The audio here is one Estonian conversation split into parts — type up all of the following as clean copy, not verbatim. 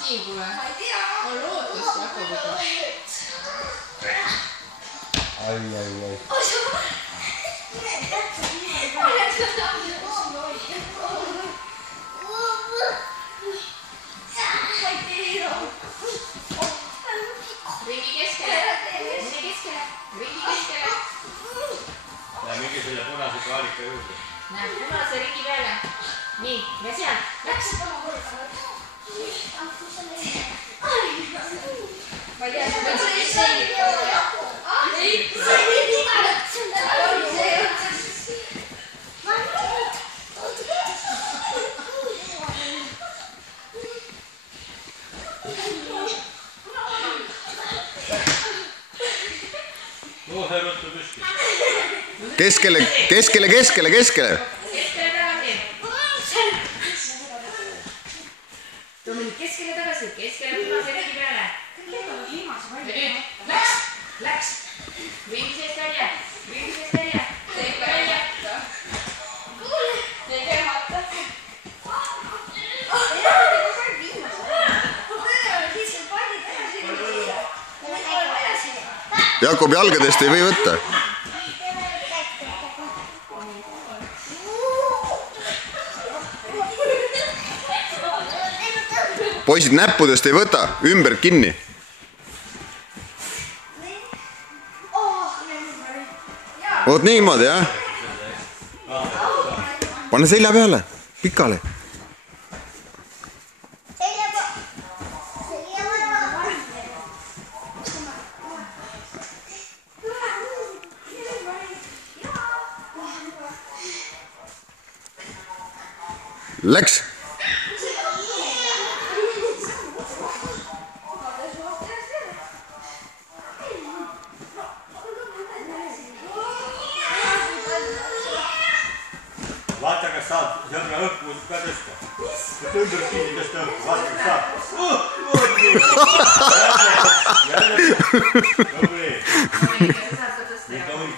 Siin kuule. On lootust Jakobiga. Ai. Ringi keskele. Ja mingi selle punase kaalika juurde. Näeb punase ringi peale. Nii, ja seal. Läks. Ma ei tea, see peaks selline. Ei. Keskele. Keskele tagasi, keskele punase ringi peale. Ja nüüd, läks. Ringi seest välja. Teeb välja. Jakob jalgadest ei või võtta. Poisid näppudest ei võta, ümber kinni. Oot niimoodi, jah? Pane selja peale, pikale. Läks. Vaata, kas saad sõbra õhku ka tõsta. Ümber kinni tõsta õhku. Vaata, kas saad. Jälle. Tubli.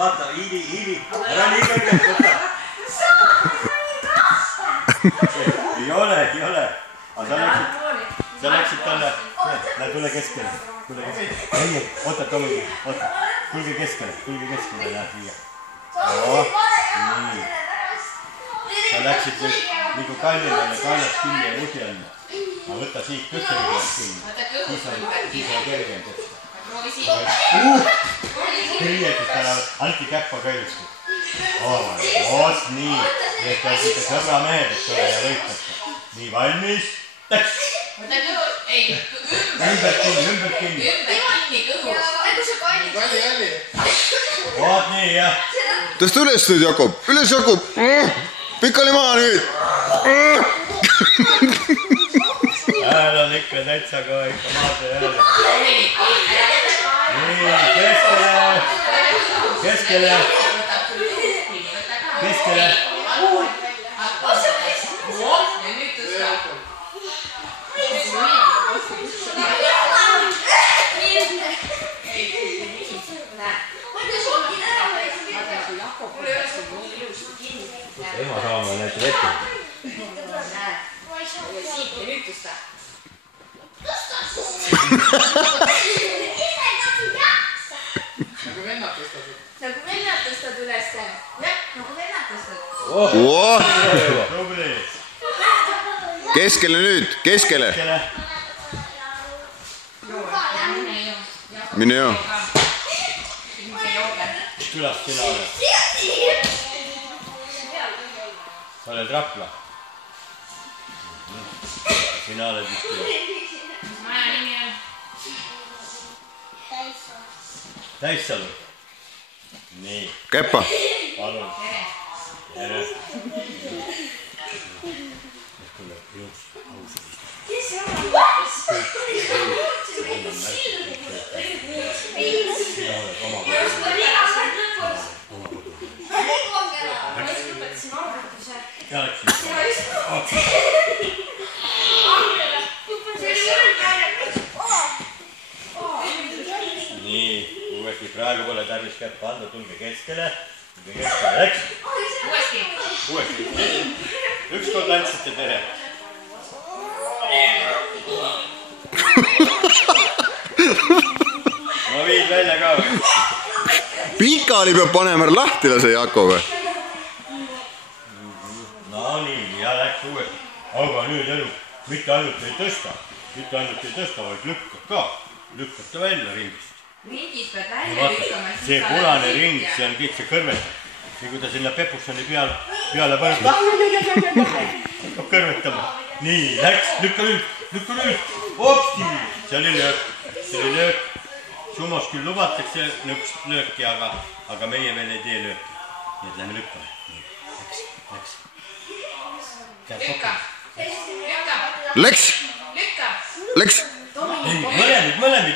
Vaata, hiili. Ära nii kõrgelt võtta. Ei ole. Aga sa läksid talle. Lähe tule keskele. Ei, oota, Tomi. Oota. Kulge keskele. Lähe siia. Nii. Sa läksid nüüd nagu Kallinale kaelast kinni ja usi anda. Ma võta siit kõhtegi pealt kinni. Siis on kergem tõsta. Proovi siin. Kriietist ära, anti käppa ka ilusti. Oot nii. Et ta siit sõbra mehed, eks ole, ja võitlete. Nii valmis. Läks. Võta kõhus. Ei, ümber kinni. Ümber kinni kõhus. Oot nii, jah. Tõsta üles nüüd, Jakob. Üles, Jakob. Pikali maa nüüd. Hääl on ikka täitsa ka ikka maade jälle. Nii, keskele. Ja nüüd tõsta. Ema saama näitab ette. Siit ja nüüd tõsta. Nagu vennad tõstad üles. Jah, nagu vennad tõstad. Tubli. Keskele nüüd, keskele. Mine joo. Külast sina oled. Sa oled Rapla. Sina oled vist külas. Maja nimi on? Täissalu. Nii. Käppa. Palun. Tere. Nii, uuesti praegu pole tarvis käppa anda, tulge keskele. Läks. Uuesti. Üks ükskord tantsite tere. Ma viin välja ka või? Pikali peab panema lahti lase Jakob. No nii, ja läks uuesti. Aga nüüd elu, mitte ainult ei tõsta, vaid lükkab ka. Lükkab ta välja ringist. Ringist pead välja lükkama. See punane ring, see on kõik see kõrvetab. Nii kui ta sinna Pepussoni peale paneb, hakkab kõrvetama. Nii, läks, lükka nüüd. Hopsti, see oli löök. Sumos küll lubatakse nüksst lööki, aga meie veel ei tee lööki. Nii et lähme lükkame. Läks. Läks.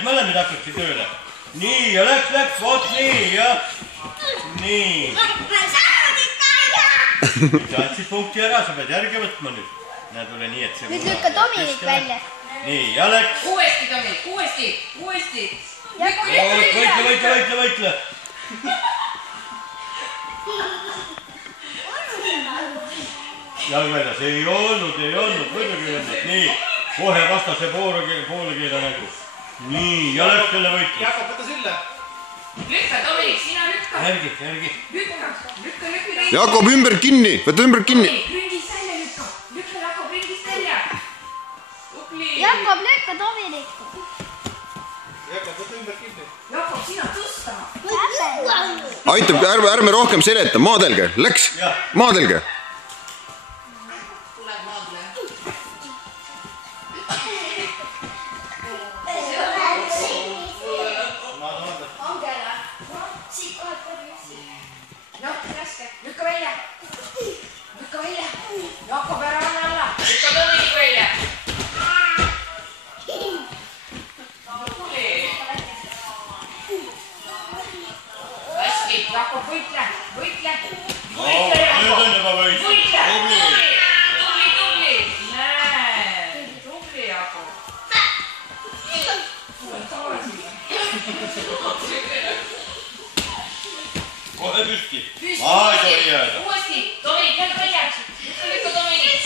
Mõlemid hakkasid tööle. Nii, ja läks, vot nii, ja nii. Sa andsid punkti ära, sa pead järgi võtma nüüd. Näe, tule nii, et see... Nüüd lükka Dominik välja. Nii, ja läks. Uuesti, Dominik, uuesti. Võitle. Jalg väljas, ei olnud, muidugi ei olnud. Nii, kohe vastase poole keeda nägu. Nii, ja läks jälle võitle. Jakob, võta sülle. Lükka, Dominik, sina lükka. Järgi. Lükka. Jakob, ümber kinni, võta ümber kinni. Ringist välja lükka. Lükka, Jakob, ringist välja. Jakob, lükka Dominikku. Jakob, võta ümber kinni. Jakob, sina tõsta. Aitab, ärme rohkem seleta, maadelge, läks. Maadelge. Tuleb maadle. Noh, raske. Lükka välja. Jakob, ära anna alla. Lükka Dominik välja. Hästi, Jakob, võitle. Nüüd on juba võitle. Tubli. Näe, tubli Jakob. Kohe püsti. Maa ei tohi jääda. Uuesti, Dominik, lähed välja. Lükka Dominik.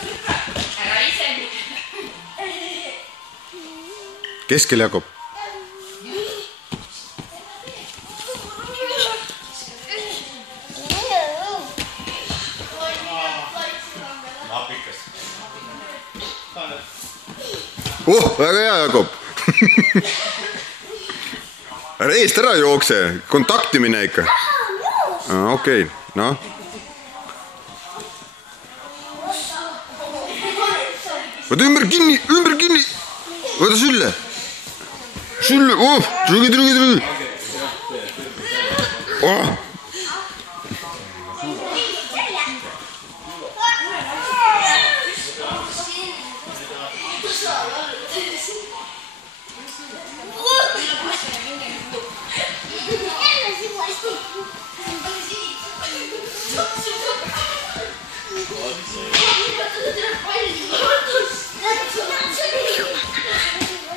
Lükka. Ära ise. Keskel Jakob. Napikas. Väga hea Jakob. Ära eest ära jookse, kontaktimine ikka. Okei, noh. Võta ümber kinni. Võta sülle. Trügi.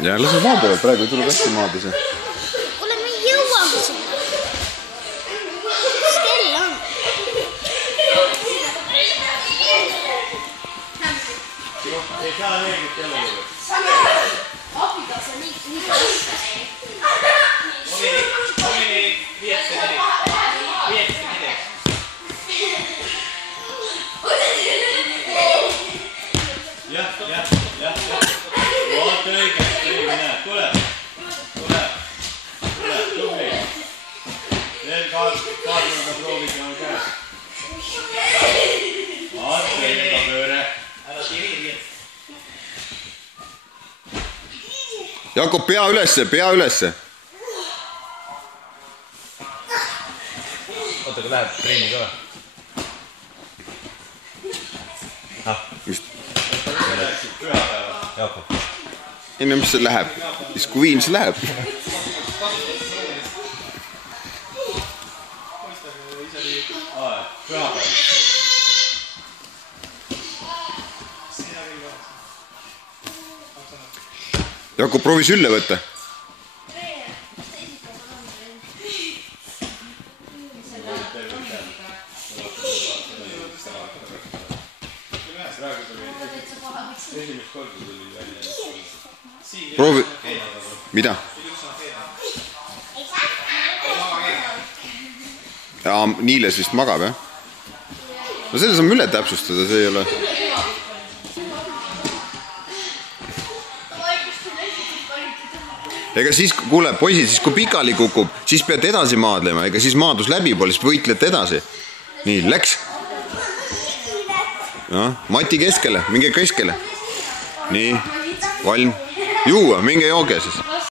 Ja lase maa peale, praegu ei tule hästi maade see. Kuule, me ei jõuagi sinna. Mis kell on? Ei saa reeglit jälle juurde. Abikas on nii tõsta. Dominik, 5-4. Jah. Vaata õige, näe, tule, tubli. Veel kaarduga proovida on käes. Vaata õigega pööre. Ära tiri. Jakob, pea ülesse. Oota, kui läheb treeni ka. Just. Jakob. Enne, mis see läheb? Siis kui viin, see läheb. Pühapäev. Jakob, proovi sülle võtta. esimest korda tuli välja. proovi. Mida? Jaa, Niiles vist magab, jah? No selle saame üle täpsustada, see ei ole... Ega siis, kuule, poisid, siis kui pikali kukub, siis pead edasi maadlema. Ega siis maadus läbi pole, siis võitlete edasi. Nii, läks. Mati keskele, minge keskele. Nii, valm. Juua, minge jooge siis.